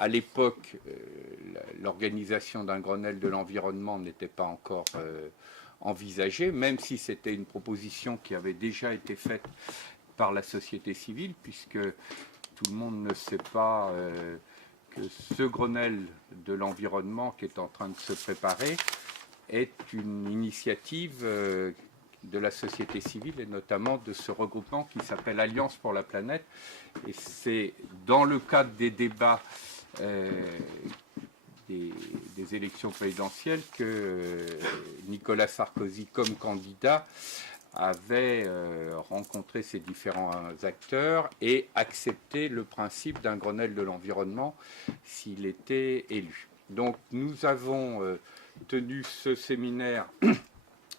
à l'époque, l'organisation d'un Grenelle de l'environnement n'était pas encore envisagée, même si c'était une proposition qui avait déjà été faite par la société civile, puisque tout le monde ne sait pas que ce Grenelle de l'environnement qui est en train de se préparer est une initiative de la société civile et notamment de ce regroupement qui s'appelle Alliance pour la planète. Et c'est dans le cadre des débats des élections présidentielles que Nicolas Sarkozy, comme candidat, avait rencontré ces différents acteurs et accepté le principe d'un Grenelle de l'environnement s'il était élu. Donc nous avons tenu ce séminaire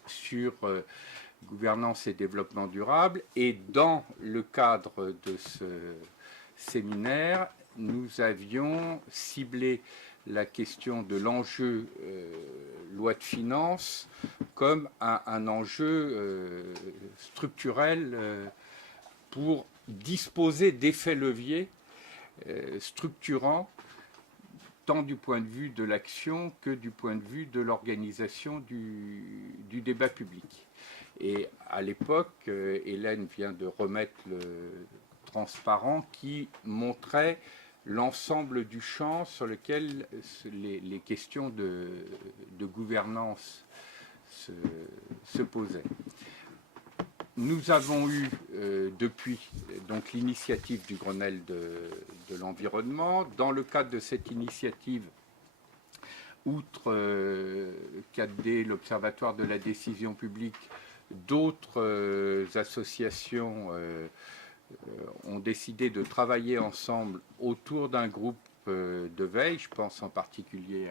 sur gouvernance et développement durable et dans le cadre de ce séminaire, nous avions ciblé la question de l'enjeu loi de finances comme un enjeu structurel pour disposer d'effets leviers structurants tant du point de vue de l'action que du point de vue de l'organisation du débat public. Et à l'époque, Hélène vient de remettre le transparent qui montrait l'ensemble du champ sur lequel les questions de gouvernance se posaient. Nous avons eu depuis donc l'initiative du Grenelle de l'environnement. Dans le cadre de cette initiative, outre 4D, l'Observatoire de la décision publique, d'autres associations ont décidé de travailler ensemble autour d'un groupe de veille. Je pense en particulier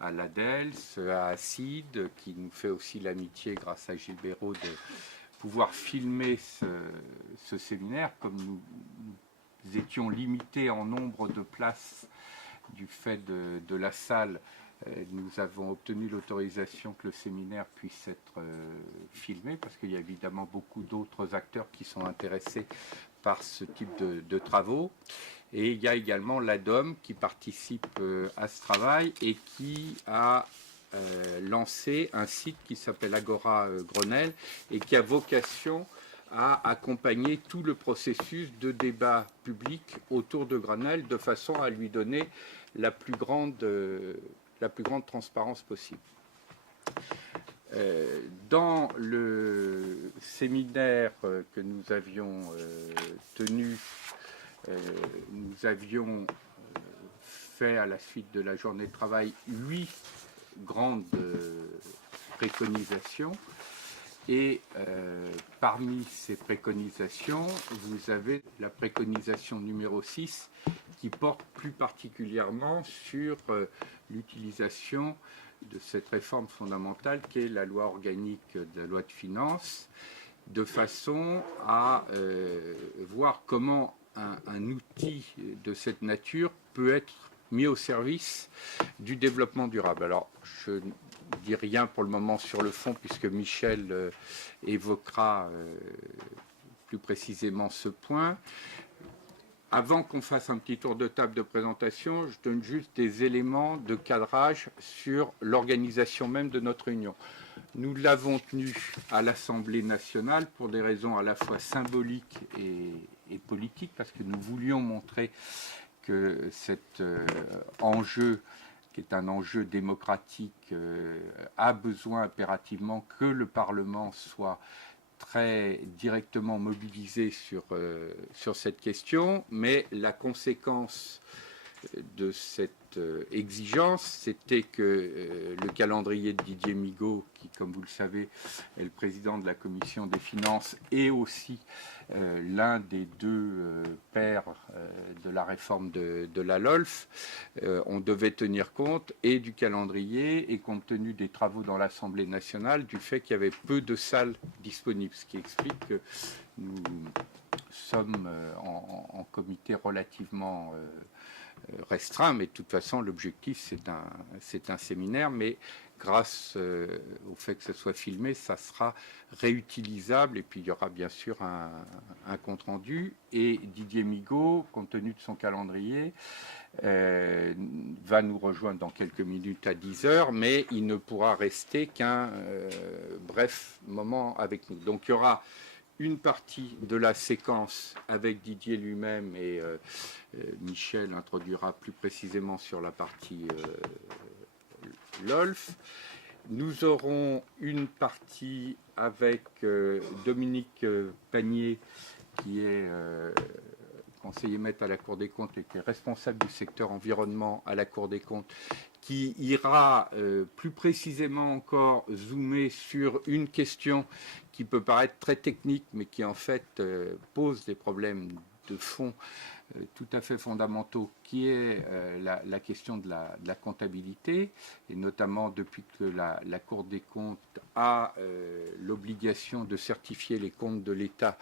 à l'ADELS, à ACID, qui nous fait aussi l'amitié, grâce à Gilles Béraud, de pouvoir filmer ce séminaire. Comme nous étions limités en nombre de places du fait de la salle, nous avons obtenu l'autorisation que le séminaire puisse être filmé, parce qu'il y a évidemment beaucoup d'autres acteurs qui sont intéressés par ce type de travaux. Et il y a également l'ADOM qui participe à ce travail et qui a lancé un site qui s'appelle Agora Grenelle et qui a vocation à accompagner tout le processus de débat public autour de Grenelle de façon à lui donner la plus grande transparence possible. Dans le séminaire que nous avions tenu, nous avions fait à la suite de la journée de travail 8 grandes préconisations. Et parmi ces préconisations, vous avez la préconisation numéro 6 qui porte plus particulièrement sur l'utilisation de cette réforme fondamentale qu'est la loi organique de la loi de finances, de façon à voir comment un outil de cette nature peut être mis au service du développement durable. Alors, je ne dis rien pour le moment sur le fond, puisque Michel évoquera plus précisément ce point. Avant qu'on fasse un petit tour de table de présentation, je donne juste des éléments de cadrage sur l'organisation même de notre réunion. Nous l'avons tenue à l'Assemblée nationale pour des raisons à la fois symboliques et politiques, parce que nous voulions montrer que cet enjeu, qui est un enjeu démocratique, a besoin impérativement que le Parlement soit très directement mobilisé sur cette question, mais la conséquence de cette exigence, c'était que le calendrier de Didier Migaud, qui, comme vous le savez, est le président de la Commission des finances et aussi l'un des deux pères de la réforme de la LOLF, on devait tenir compte et du calendrier et compte tenu des travaux dans l'Assemblée nationale, du fait qu'il y avait peu de salles disponibles, ce qui explique que nous sommes en comité relativement restreint, mais de toute façon, l'objectif, c'est un séminaire, mais grâce au fait que ce soit filmé, ça sera réutilisable, et puis il y aura bien sûr un compte-rendu, et Didier Migaud, compte tenu de son calendrier, va nous rejoindre dans quelques minutes à 10h, mais il ne pourra rester qu'un bref moment avec nous. Donc il y aura une partie de la séquence avec Didier lui-même, et Michel introduira plus précisément sur la partie LOLF. Nous aurons une partie avec Dominique Panier, qui est conseiller maître à la Cour des comptes et qui est responsable du secteur environnement à la Cour des comptes, qui ira plus précisément encore zoomer sur une question qui peut paraître très technique, mais qui en fait pose des problèmes de fond tout à fait fondamentaux, qui est la question de la comptabilité, et notamment depuis que la Cour des comptes a l'obligation de certifier les comptes de l'État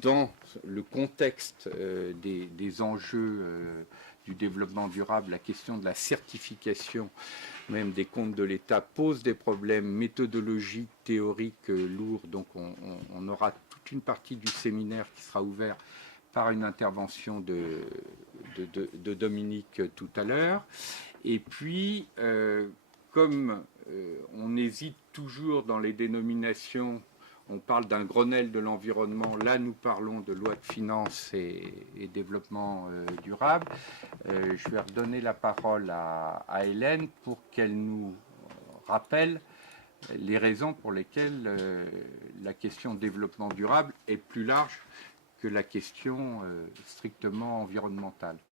dans le contexte des enjeux du développement durable. La question de la certification même des comptes de l'État pose des problèmes méthodologiques, théoriques lourds. Donc on aura toute une partie du séminaire qui sera ouvert par une intervention de Dominique tout à l'heure. Et puis, comme on hésite toujours dans les dénominations, on parle d'un Grenelle de l'environnement, là nous parlons de loi de finances et développement durable. Je vais redonner la parole à Hélène pour qu'elle nous rappelle les raisons pour lesquelles la question développement durable est plus large que la question strictement environnementale.